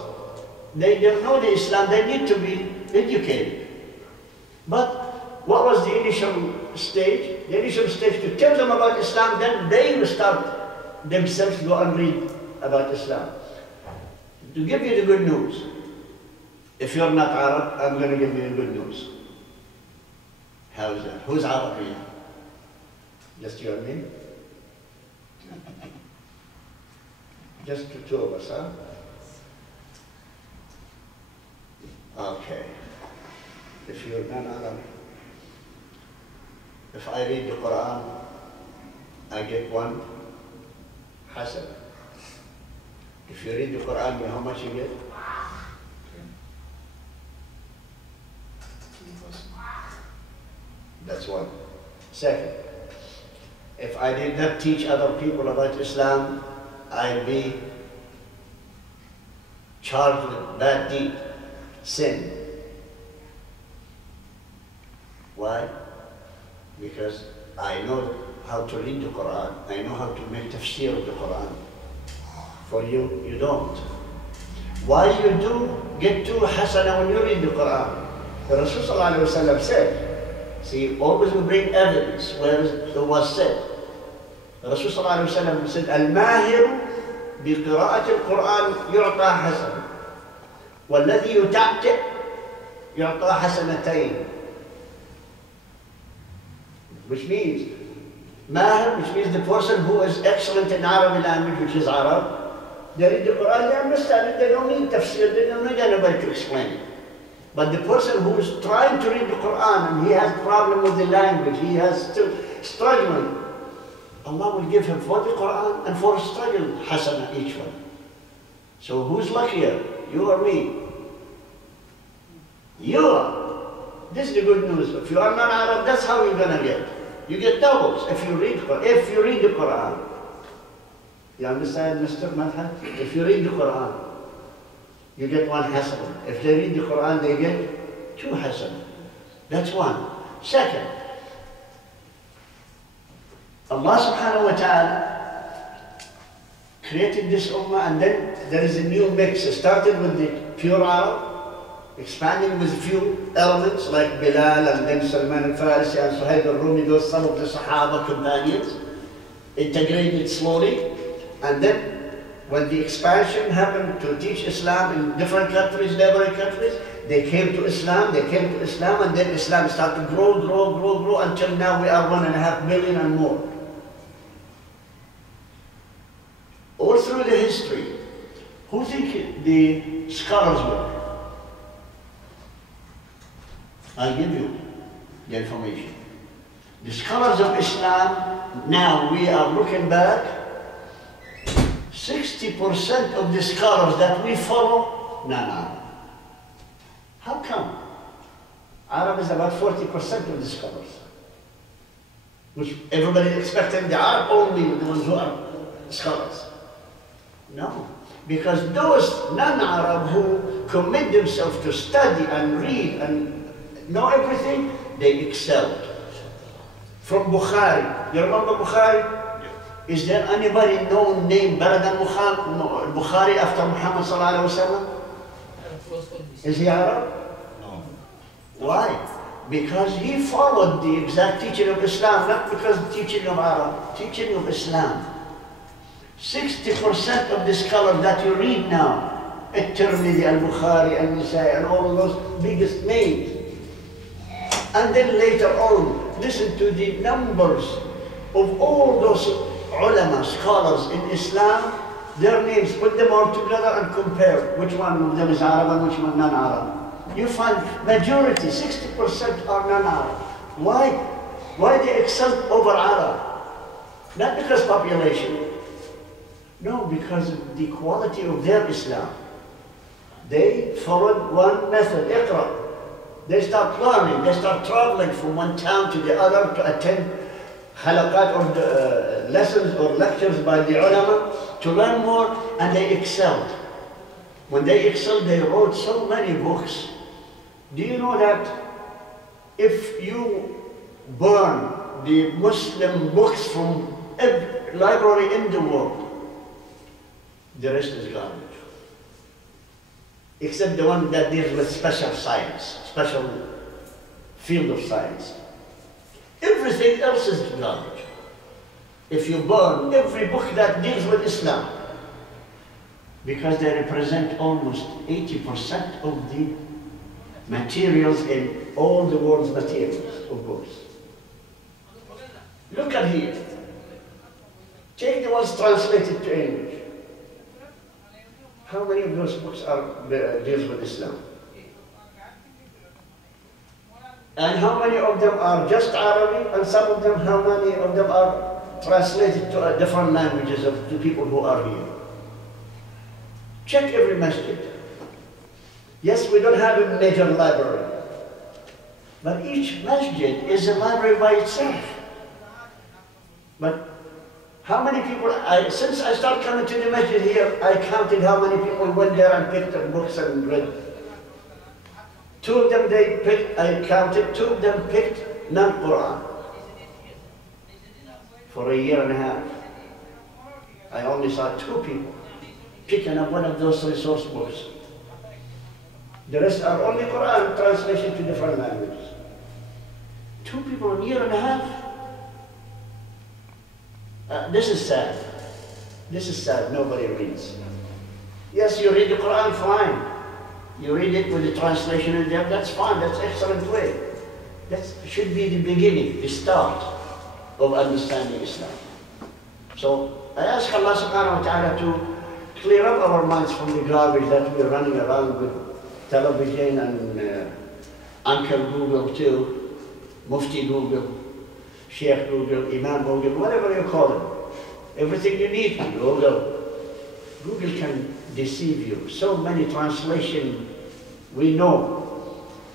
They don't know the Islam, they need to be educated. But what was the initial stage? The initial stage to tell them about Islam, then they will start themselves go and read about Islam. To give you the good news, if you're not Arab, I'm going to give you the good news. How is that? Who's Arab here? Just you and me? Just the two of us, huh? Okay. If you're non-Arab, if I read the Quran, I get 1 hasan. If you read the Quran, you know how much you get? That's one. Second, if I did not teach other people about Islam, I'll be charged with bad deed, sin. Why? Because I know how to read the Quran. I know how to make tafsir of the Quran. For you, you don't. Why you do get 2 hasana when you read the Quran? The Rasul ﷺ said, see, always we bring evidence where it was said. The Rasul ﷺ said, Al-Mahir بقراءة القرآن يعطى حسنة والذي يتعتع يعطى حسنتين. Which means, Mahir, which means the person who is excellent in Arabic language, which is Arab, they read the Quran, they understand it, they don't need tafsir, they don't need anybody to explain it. But the person who is trying to read the Quran and he has problem with the language, he has still struggling, Allah will give him for the Quran and for struggle hasana each one. So who's luckier, you or me? You are. This is the good news. If you are non-Arab, that's how you're gonna get. You get doubles if you read the Quran. You understand, Mr. Madhat? If you read the Quran, you get 1 hasan. If they read the Quran, they get 2 hasan. That's one. Second, Allah subhanahu wa ta'ala created this ummah, and then there is a new mix. It started with the pure Arab, expanding with a few elements like Bilal and then Salman al-Farisi and Suhaib al-Rumi, those some of the Sahaba companions, integrated slowly. And then when the expansion happened to teach Islam in different countries, neighboring countries, they came to Islam, and then Islam started to grow until now we are 1.5 billion and more. All through the history, who think the scholars were? I'll give you the information. The scholars of Islam, now we are looking back, 60% of the scholars that we follow, non-Arab. How come? Arab is about 40% of the scholars. Which everybody expecting the Arab only, the ones who are scholars. No, because those non-Arab who commit themselves to study and read and know everything, they excelled. From Bukhari, you remember Bukhari? Is there anybody known name better than Bukhari after Muhammad sallallahu alaihi wasallam? Is he Arab? No. Why? Because he followed the exact teaching of Islam, not because of the teaching of Arab, teaching of Islam. 60% of the scholars that you read now, At-Tirmidhi, Al-Bukhari, Al-Nisai, and all of those biggest names. And then later on, listen to the numbers of all those ulama, scholars in Islam, their names, put them all together and compare which one of them is Arab and which one non-Arab. You find majority, 60% are non-Arab. Why? Why they excel over Arab? Not because population. No, because of the quality of their Islam. They followed one method, Iqra. They start learning, they start traveling from one town to the other to attend halakat or lessons or lectures by the ulama to learn more, and they excelled. When they excelled, they wrote so many books. Do you know that if you burn the Muslim books from every library in the world, the rest is garbage. Except the one that deals with special science, special field of science. Everything else is garbage. If you burn every book that deals with Islam, because they represent almost 80% of the materials in all the world's materials of books. Look at here. Take the ones translated to English. How many of those books are deals with Islam? And how many of them are just Arabic, and some of them, how many of them are translated to different languages of the people who are here? Check every masjid. Yes, we don't have a major library, but each masjid is a library by itself. But how many people, since I started coming to the masjid here, I counted how many people went there and picked up books and read. Two of them I counted, two of them picked non-Quran. For a year and a half. I only saw two people picking up one of those resource books. The rest are only Quran translation to different languages. Two people in a year and a half. This is sad. This is sad. Nobody reads. Yes, you read the Quran, fine. You read it with the translation in there, that's fine. That's excellent way. That should be the beginning, the start of understanding Islam. So I ask Allah subhanahu wa ta'ala to clear up our minds from the garbage that we're running around with television and Uncle Google too, Mufti Google, Sheikh Google, Imam Google, whatever you call it. Everything you need, Google. Google can deceive you. So many translations we know.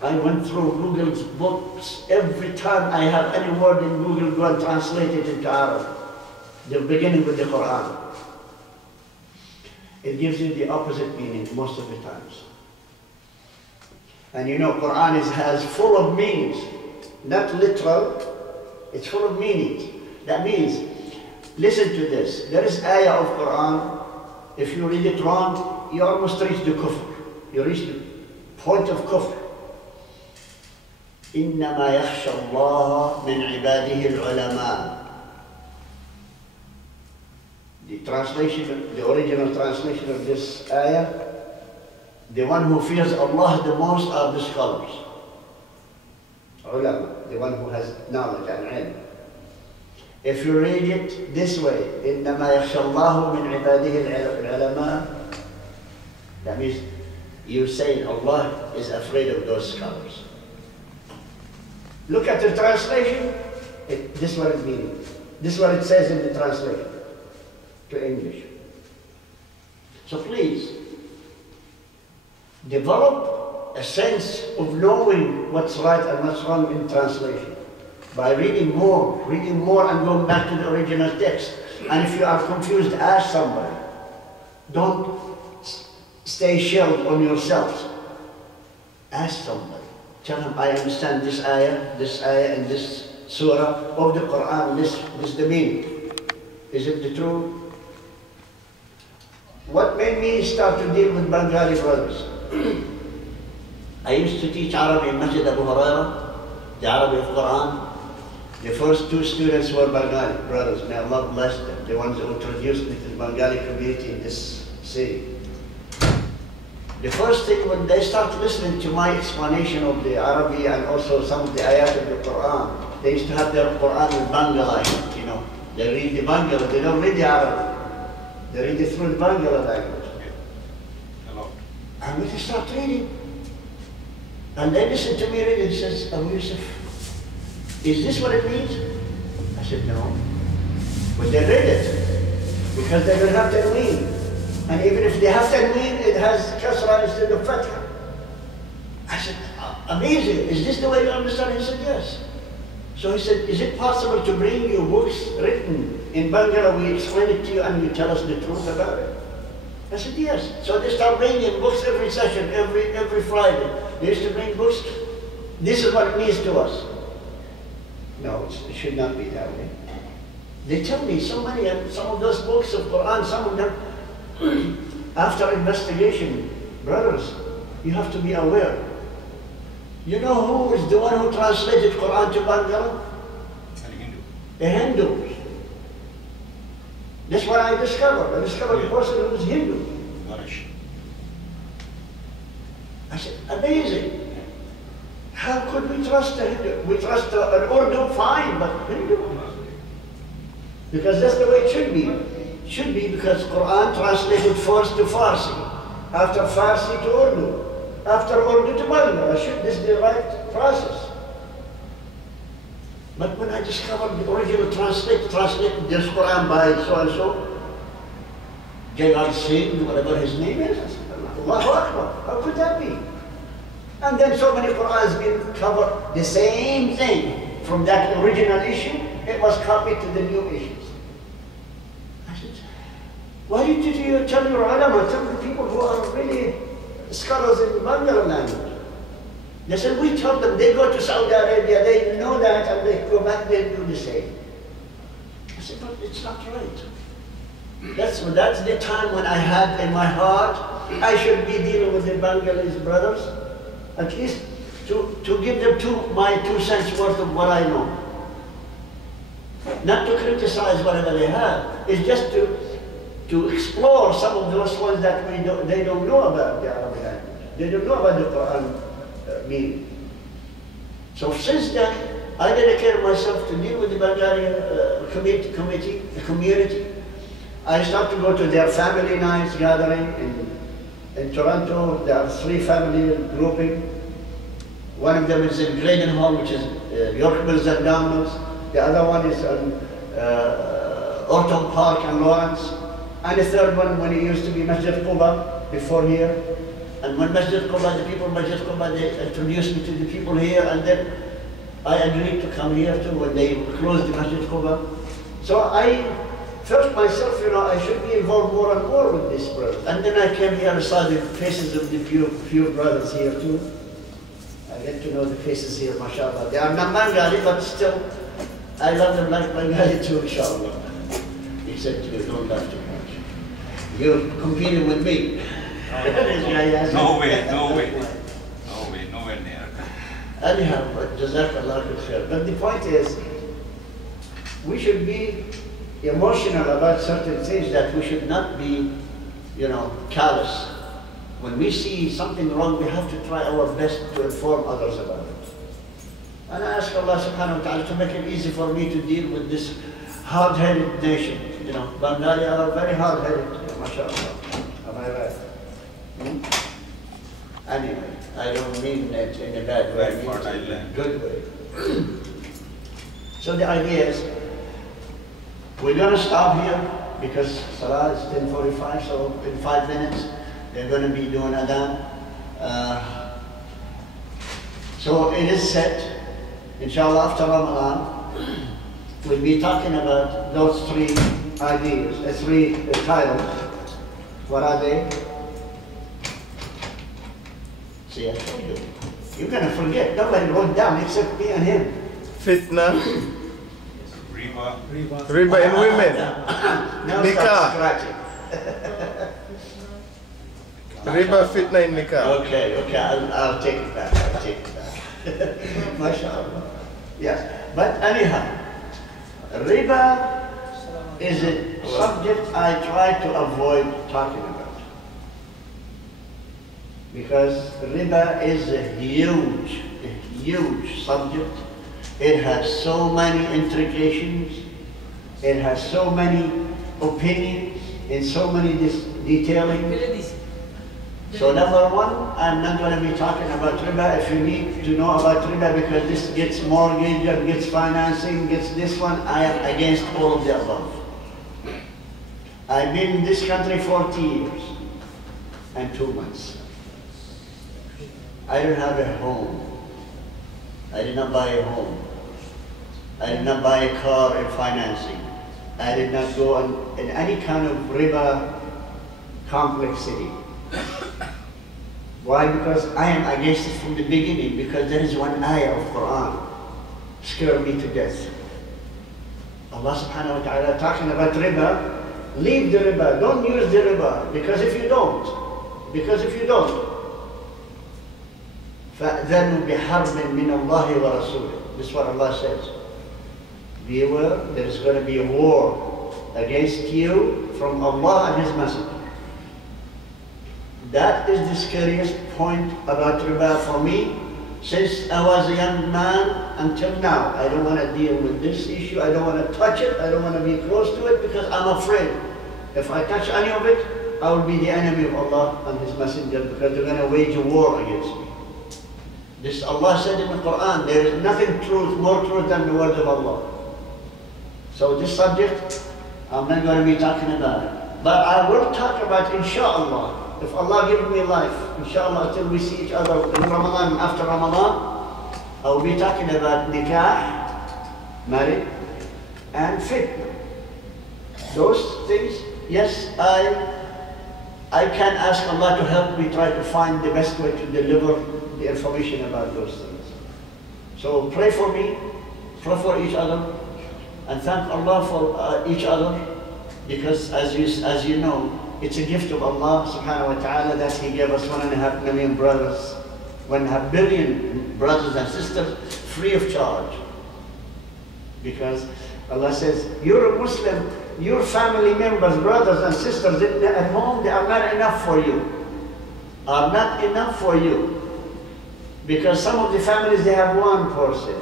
I went through Google's books. Every time I have any word in Google, go and translate it into Arabic. The beginning with the Quran. It gives you the opposite meaning most of the times. And you know, Quran has full of meanings. Not literal, it's full of meanings. That means, listen to this. There is ayah of Quran. If you read it wrong, you almost reach the kufr. You reach the point of kufr. إِنَّمَا يَخْشَى اللَّهَ مِنْ عِبَادِهِ الْعُلَمَاءِ. The translation, the original translation of this ayah, the one who fears Allah the most are the scholars. Ulama, the one who has knowledge and ilm. If you read it this way, إِنَّمَا يَخْشَى اللَّهُ مِنْ عِبَادِهِ الْعُلَمَاءِ, that means you're saying Allah is afraid of those scholars. Look at the translation. This is what it means. This is what it says in the translation to English. So please, develop a sense of knowing what's right and what's wrong in translation by reading more and going back to the original text. And if you are confused, ask somebody. Don't stay shelled on yourselves. Ask somebody. Tell them, I understand this ayah, and this surah of the Quran, this is the meaning. Is it the truth? What made me start to deal with Bengali brothers? I used to teach Arabic in Masjid Abu Hurairah, the Arabic of Quran. The first two students were Bengali brothers. May Allah bless them, the ones who introduced me to the Bengali community in this city. The first thing, when they start listening to my explanation of the Arabic and also some of the ayat of the Quran, they used to have their Quran in Bangla, you know. They read the Bangla, they don't read the Arabic. They read it through the Bangla language. Hello. And when they start reading, and they listen to me reading, it says, Abu Yusuf, is this what it means? I said, no. But they read it, because they don't have tanween. And even if they have tanween, it has kasra instead of fatha. I said, amazing, is this the way you understand? He said, yes. So he said, is it possible to bring you books written in Bangla, we explain it to you and you tell us the truth about it? I said, yes. So they start bringing books every session, every Friday. They used to bring books. This is what it means to us. No, it should not be that way. They tell me so many, and some of those books of Quran, some of them, after investigation, brothers, you have to be aware. You know who is the one who translated Quran to Bangla? A Hindu. That's what I discovered. I discovered a person who was Hindu. I said, amazing. How could we trust a Hindu? We trust an Urdu, fine, but Hindu? Because that's the way it should be. It should be because Quran translated first to Farsi, after Farsi to Urdu, after Urdu to Bangla. This is the right process. But when I discovered the original translated this Quran by so-and-so, Jalal Singh, whatever his name is, I said, Allahu Akbar, how could that be? And then so many Qur'ans been covered the same thing from that original issue, it was copied to the new issues. I said, why did you tell your ulama, tell the people who are really scholars in the Bangla language? They said, we told them, they go to Saudi Arabia, they know that, and they go back, they do the same. I said, but it's not right. That's the time when I had in my heart, I should be dealing with the Bengalis brothers, at least to give them my 2 cents worth of what I know. Not to criticize whatever they have, it's just to explore some of those ones that they don't know about the Arabic language. They don't know about the Quran meaning. So since then, I dedicated myself to deal with the Bengali community. I started to go to their family nights gathering in Toronto. There are 3 family grouping. One of them is in Gradenhall, which is York Mills and Downlands. The other one is on Orton Park and Lawrence. And the third one, when it used to be Masjid Quba, before here. And when Masjid Quba, the people of Masjid Quba, they introduced me to the people here, and then I agreed to come here too when they closed the Masjid Quba. So I felt myself, I should be involved more and more with these brothers. And then I came here and saw the faces of the few brothers here too. I get to know the faces here, mashallah. They are not Bengali, but still, I love them like Bengali too, inshallah. He said to me, don't laugh too much. You're competing with me. No way, nowhere near. Anyhow, but Jazakallah khair. But the point is, we should be emotional about certain things, that we should not be, callous. When we see something wrong, we have to try our best to inform others about it. And I ask Allah subhanahu wa ta'ala to make it easy for me to deal with this hard-headed nation. Bengali are very hard-headed, mashallah. Am I right? Anyway, I don't mean it in a bad way, I mean it in a good way. So the idea is, we're going to stop here because Salah is 10:45, so in 5 minutes they're going to be doing Adhan. So it is set, inshallah, after Ramadan, we'll be talking about those 3 ideas, 3 titles. What are they? See, I told you. You're going to forget. Nobody wrote down except me and him. Fitna. Riba in women. Now Nikah. start scratching. Riba, fitna in nikah. Okay, I'll take it back. MashaAllah. Yes. But anyhow, riba is a subject I try to avoid talking about. Because riba is a huge subject. It has so many intrications. It has so many opinions and so many detailing. So number one, I'm not going to be talking about riba. If you need to know about riba, because this gets mortgage and gets financing, gets this one, I am against all of the above. I've been in this country 40 years and 2 months. I don't have a home. I did not buy a home. I did not buy a car in financing. I did not go in any kind of riba complexity. Why? Because I am against it from the beginning, because there is one ayah of Quran. scare me to death. Allah subhanahu wa ta'ala talking about riba, leave the riba, don't use the riba, because if you don't, فَأْذَنُوا بِحَرْبٍ مِّنَ اللَّهِ وَرَسُولِهِ. This is what Allah says. Beware, there is going to be a war against you from Allah and His Messenger. That is the scariest point about riba for me. Since I was a young man until now, I don't want to deal with this issue. I don't want to touch it. I don't want to be close to it because I'm afraid. If I touch any of it, I will be the enemy of Allah and His Messenger because they're going to wage a war against me. This Allah said in the Quran, there is nothing more truth than the word of Allah. So this subject, I'm not going to be talking about it. But I will talk about, inshallah, if Allah gives me life, inshallah, until we see each other in Ramadan and after Ramadan, I will be talking about nikah, marriage, and fitna. Those things, yes, I can ask Allah to help me try to find the best way to deliver the information about those things. So pray for me, pray for each other, and thank Allah for each other, because as you know, it's a gift of Allah subhanahu wa ta'ala that He gave us 1.5 million brothers, 1.5 billion brothers and sisters free of charge. Because Allah says, you're a Muslim, your family members, brothers and sisters at home, they are not enough for you. Are not enough for you. Because some of the families, they have one person,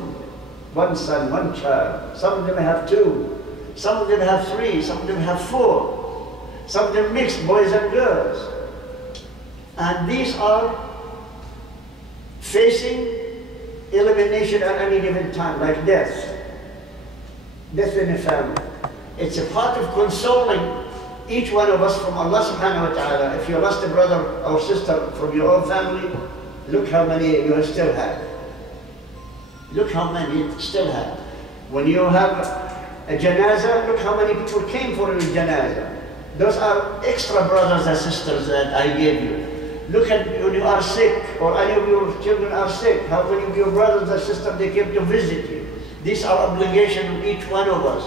one son, one child. Some of them have 2. Some of them have 3. Some of them have 4. Some of them mixed, boys and girls. And these are facing elimination at any given time, like death. Death in the family. It's a part of consoling each one of us from Allah subhanahu wa ta'ala. If you lost a brother or sister from your own family, look how many you still have. Look how many you still have. When you have a janazah, look how many people came for your janazah. Those are extra brothers and sisters that I gave you. Look at when you are sick, or any of your children are sick, how many of your brothers and sisters, they came to visit you. These are obligations of each one of us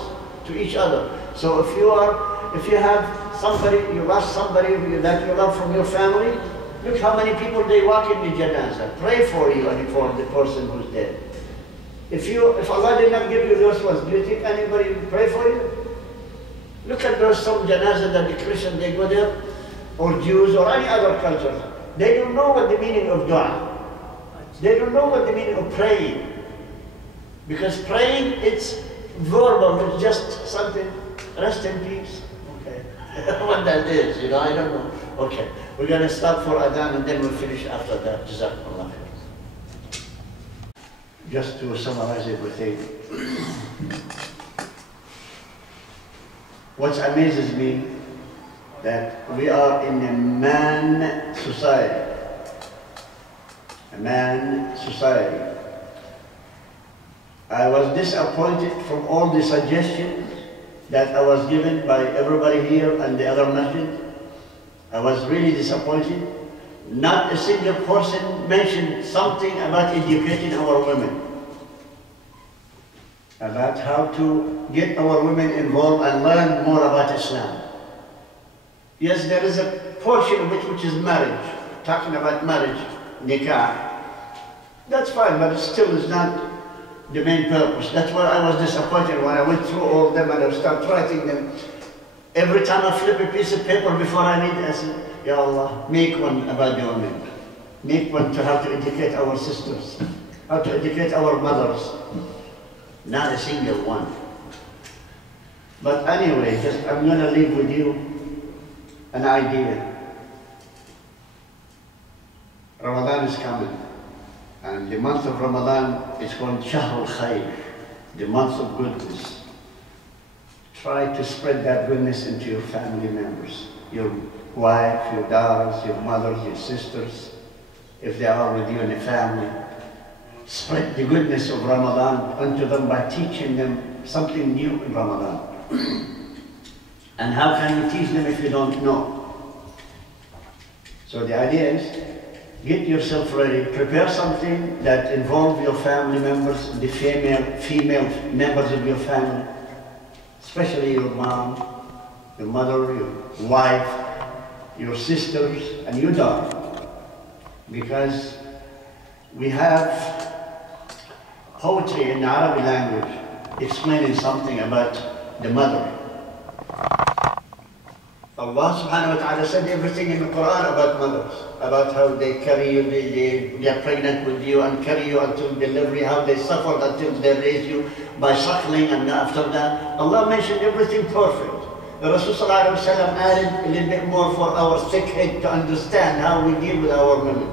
to each other. So if you have somebody, you lost somebody that you love from your family, look how many people they walk in the janazah. Pray for you and for the person who's dead. If Allah did not give you those ones, do you think anybody will pray for you? Look at those some janazah that the Christians, they go there, or Jews, or any other culture. They don't know what the meaning of dua. They don't know what the meaning of praying. Because praying, it's verbal, it's just something, rest in peace. Okay. What that is, I don't know. Okay, we're going to stop for adhan and then we'll finish after that. Jazakumullah khair. Just to summarize everything. What amazes me, that we are in a man society. A man society. I was disappointed from all the suggestions that I was given by everybody here and the other masjid. I was really disappointed. Not a single person mentioned something about educating our women. About how to get our women involved and learn more about Islam. Yes, there is a portion of it which is marriage, talking about marriage, nikah. That's fine, but it still is not the main purpose. That's why I was disappointed when I went through all of them and I started writing them. Every time I flip a piece of paper before I read, I said, Ya Allah, make one about the women. Make one to how to educate our sisters, how to educate our mothers. Not a single one. But anyway, I'm going to leave with you an idea. Ramadan is coming. And the month of Ramadan is called Shahr al-Khayr, the month of goodness. Try to spread that goodness into your family members, your wife, your daughters, your mothers, your sisters, if they are with you in the family. Spread the goodness of Ramadan unto them by teaching them something new in Ramadan. And how can you teach them if you don't know? So the idea is, get yourself ready, prepare something that involves your family members, the female members of your family, especially your mom, your mother, your wife, your sisters, and your daughter. Because we have poetry in the Arabic language explaining something about the mother. Allah subhanahu wa ta'ala said everything in the Quran about mothers, about how they carry you, they get pregnant with you and carry you until delivery, how they suffered until they raise you by suckling, and after that, Allah mentioned everything perfect. The Rasul sallallahu alaihi wasallam added a little bit more for our thick head to understand how we deal with our women.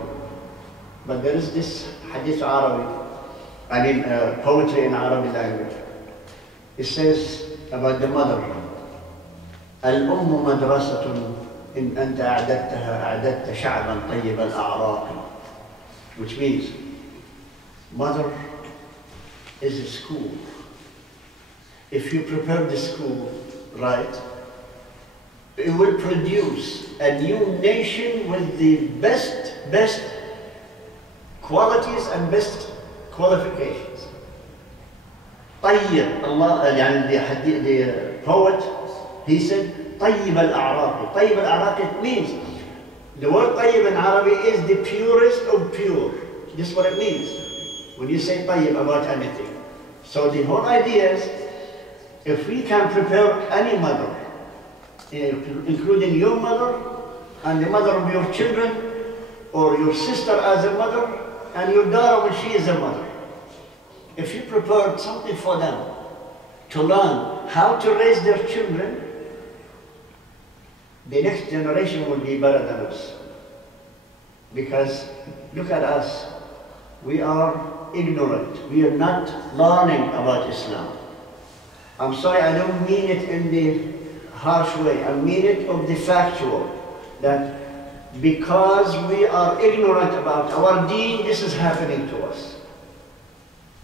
But there is this hadith Arabic, poetry in Arabic language. It says about the mother, الأم مدرسة إن أنت أعددتها أعددت شعبا طيب الأعراق, which means mother is a school. If you prepare the school right, it will produce a new nation with the best qualities and best qualifications. طيب Allah, the poet, he said, طيب الأعراق. طيب الأعراق, it means, the word طيب in Arabic is the purest of pure. This is what it means when you say طيب about anything. So the whole idea is, if we can prepare any mother, including your mother and the mother of your children, or your sister as a mother, and your daughter when she is a mother, if you prepared something for them to learn how to raise their children, the next generation will be better than us. Because look at us, we are ignorant. We are not learning about Islam. I'm sorry, I don't mean it in the harsh way. I mean it of the factual, that because we are ignorant about our deen, this is happening to us.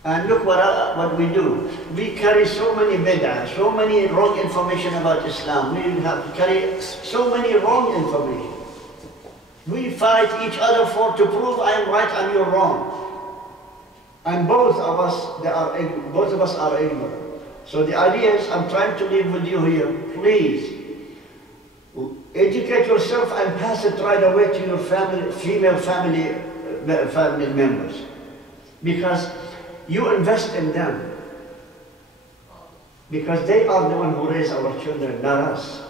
And look what we do. We carry so many bid'ah, so many wrong information about Islam. We carry so many wrong information. We fight each other to prove I am right and you're wrong. And both of us are ignorant. So the idea is, I'm trying to live with you here. Please, educate yourself and pass it right away to your female family members. Because you invest in them. Because they are the one who raise our children, not us.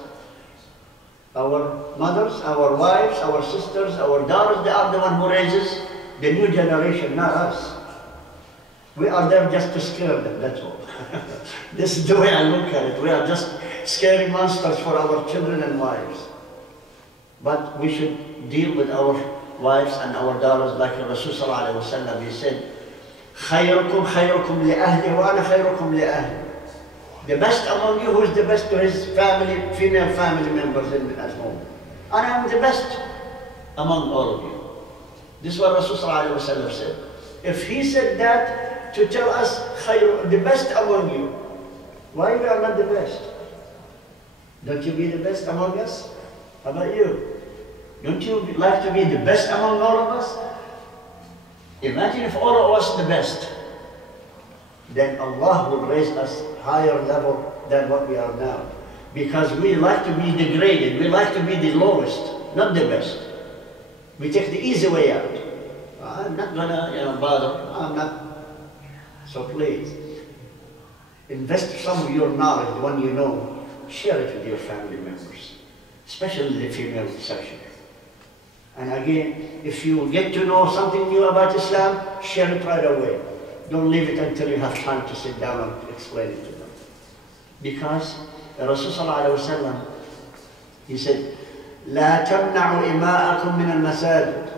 Our mothers, our wives, our sisters, our daughters, they are the one who raises the new generation, not us. We are there just to scare them, that's all. This is the way I look at it. We are just scary monsters for our children and wives. But we should deal with our wives and our daughters like Rasul sallallahu alaihi wasallam. He said, خيركم خيركم لأهله وأنا خيركم لأهلي. The best among you, who is the best to his family, female family members at home. And I am the best among all of you. This is what Rasul sallallahu alaihi wasallam said. If he said that to tell us the best among you, why we are not the best? Don't you be the best among us? How about you? Don't you like to be the best among all of us? Imagine if all of us are the best. Then Allah will raise us higher level than what we are now. Because we like to be degraded, we like to be the lowest, not the best. We take the easy way out. I'm not gonna bother, I'm not. So please, invest some of your knowledge, the one you know, share it with your family members, especially the female section. And again, if you get to know something new about Islam, share it right away. Don't leave it until you have time to sit down and explain it to them. Because Rasul sallallahu alaihi wasallam, he said, لا تمنعوا إماءكم من المساجد.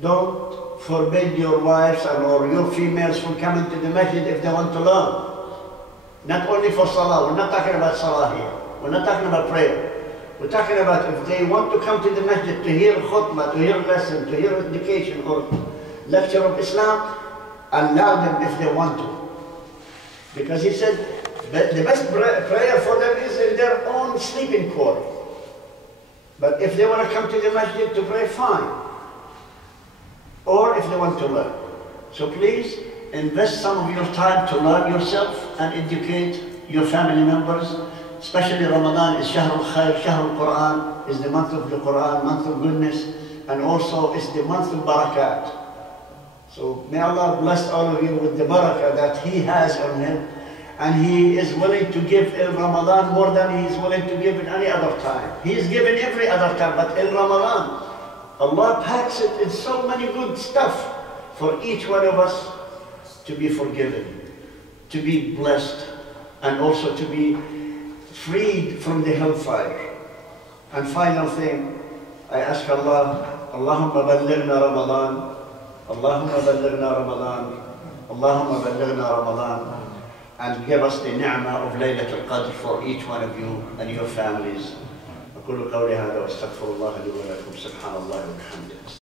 Don't forbid your wives or your females from coming to the masjid if they want to learn. Not only for salah, we're not talking about salah here. We're not talking about prayer. We're talking about if they want to come to the masjid to hear khutbah, to hear lesson, to hear education or lecture of Islam, allow them if they want to. Because he said the best prayer for them is in their own sleeping quarter. But if they want to come to the masjid to pray, fine. or if they want to learn. So please invest some of your time to learn yourself and educate your family members. Especially Ramadan is Shahr al-Khair, Shahr al-Quran, is the month of the Quran, month of goodness, and also is the month of barakat. So may Allah bless all of you with the barakah that He has on Him, and He is willing to give in Ramadan more than He is willing to give in any other time. He is given every other time, but in Ramadan, Allah packs it in so many good stuff for each one of us to be forgiven, to be blessed, and also to be freed from the hellfire. And final thing, I ask Allah, Allahumma ballighna Ramadan, Allahumma ballighna Ramadan, Allahumma ballighna Ramadan, and give us the ni'mah of Laylatul Qadr for each one of you and your families. أقول قولي هذا وأستغفر الله لي ولكم سبحان الله وبحمده.